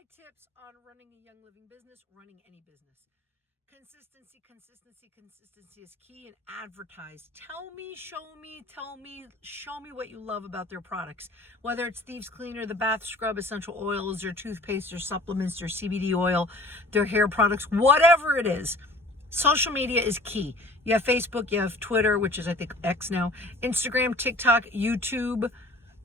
my tips on running a Young Living business, running any business. Consistency, consistency, consistency is key, and advertise. Tell me, show me, show me what you love about their products. Whether it's Thieves Cleaner, the bath scrub, essential oils, their toothpaste, their supplements, their CBD oil, their hair products, whatever it is. Social media is key. You have Facebook, you have Twitter, which is I think X now, Instagram, TikTok, YouTube.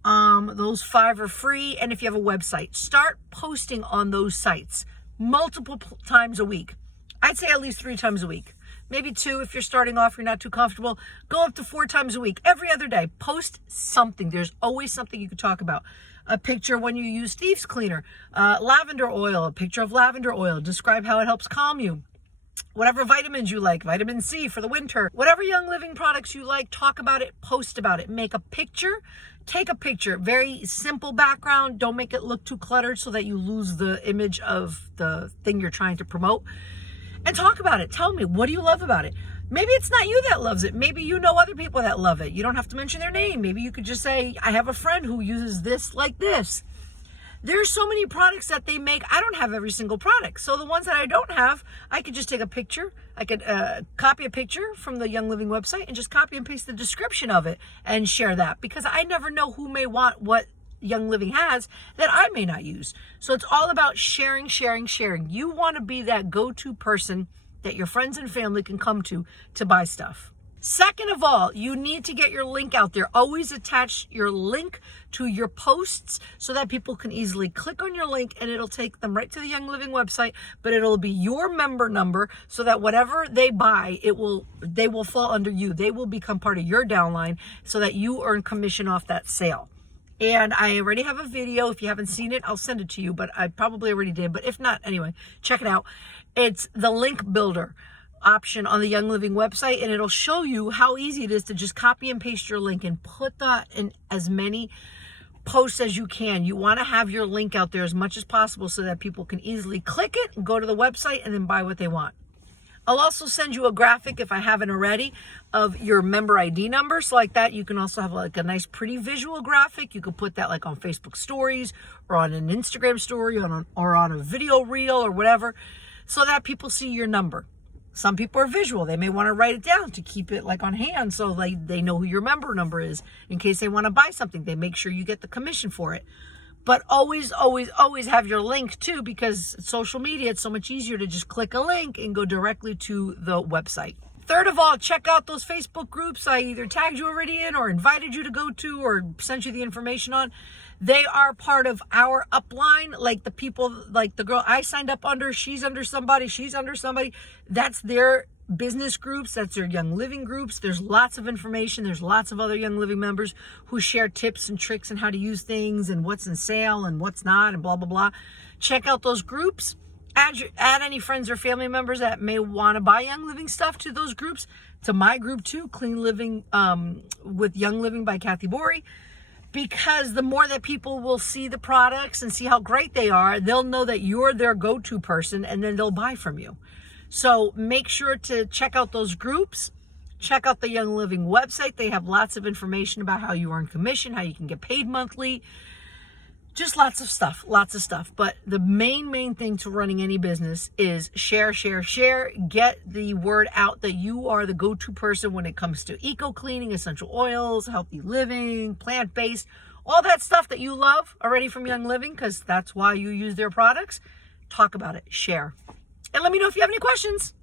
Those 5 are free. And if you have a website, start posting on those sites multiple times a week. I'd say at least 3 times a week. Maybe 2 if you're starting off, you're not too comfortable. Go up to 4 times a week. Every other day, post something. There's always something you could talk about. A picture when you use Thieves Cleaner, lavender oil, a picture of lavender oil. Describe how it helps calm you. Whatever vitamins you like, vitamin C for the winter, whatever Young Living products you like, talk about it, post about it. Make a picture, take a picture. Very simple background. Don't make it look too cluttered so that you lose the image of the thing you're trying to promote. And talk about it. Tell me, what do you love about it? Maybe it's not you that loves it. Maybe you know other people that love it. You don't have to mention their name. Maybe you could just say, I have a friend who uses this like this. There's so many products that they make. I don't have every single product. So the ones that I don't have, I could just take a picture. I could copy a picture from the Young Living website and just copy and paste the description of it and share that, because I never know who may want what Young Living has that I may not use. So it's all about sharing, sharing, sharing. You want to be that go-to person that your friends and family can come to buy stuff. Second of all, you need to get your link out there. Always attach your link to your posts so that people can easily click on your link and it'll take them right to the Young Living website, but it'll be your member number so that whatever they buy, they will fall under you. They will become part of your downline so that you earn commission off that sale. And I already have a video. If you haven't seen it, I'll send it to you, but I probably already did. But if not, anyway, check it out. It's the link builder option on the Young Living website, and it'll show you how easy it is to just copy and paste your link and put that in as many posts as you can. You want to have your link out there as much as possible so that people can easily click it, go to the website, and then buy what they want. I'll also send you a graphic, if I haven't already, of your member ID number. So like that, you can also have like a nice pretty visual graphic. You could put that like on Facebook stories or on an Instagram story or on a video reel or whatever, so that people see your number. Some people are visual. They may want to write it down to keep it like on hand so they know who your member number is in case they want to buy something. They make sure you get the commission for it. But always, always, always have your link too, because social media, it's so much easier to just click a link and go directly to the website. Third of all, check out those Facebook groups I either tagged you already in or invited you to go to or sent you the information on. They are part of our upline, like the people, like the girl I signed up under, she's under somebody, That's their business groups, that's their Young Living groups. There's lots of information. There's lots of other Young Living members who share tips and tricks and how to use things and what's in sale and what's not and blah, blah, blah. Check out those groups. Add any friends or family members that may want to buy Young Living stuff to those groups, to my group too, Clean Living with Young Living by Kathy Borey. Because the more that people will see the products and see how great they are, they'll know that you're their go-to person and then they'll buy from you. So make sure to check out those groups. Check out the Young Living website. They have lots of information about how you earn commission, how you can get paid monthly. Just lots of stuff. But the main thing to running any business is share. Get the word out that you are the go-to person when it comes to eco cleaning, essential oils, healthy living, plant-based, all that stuff that you love already from Young Living, because that's why you use their products. Talk about it, share. And let me know if you have any questions.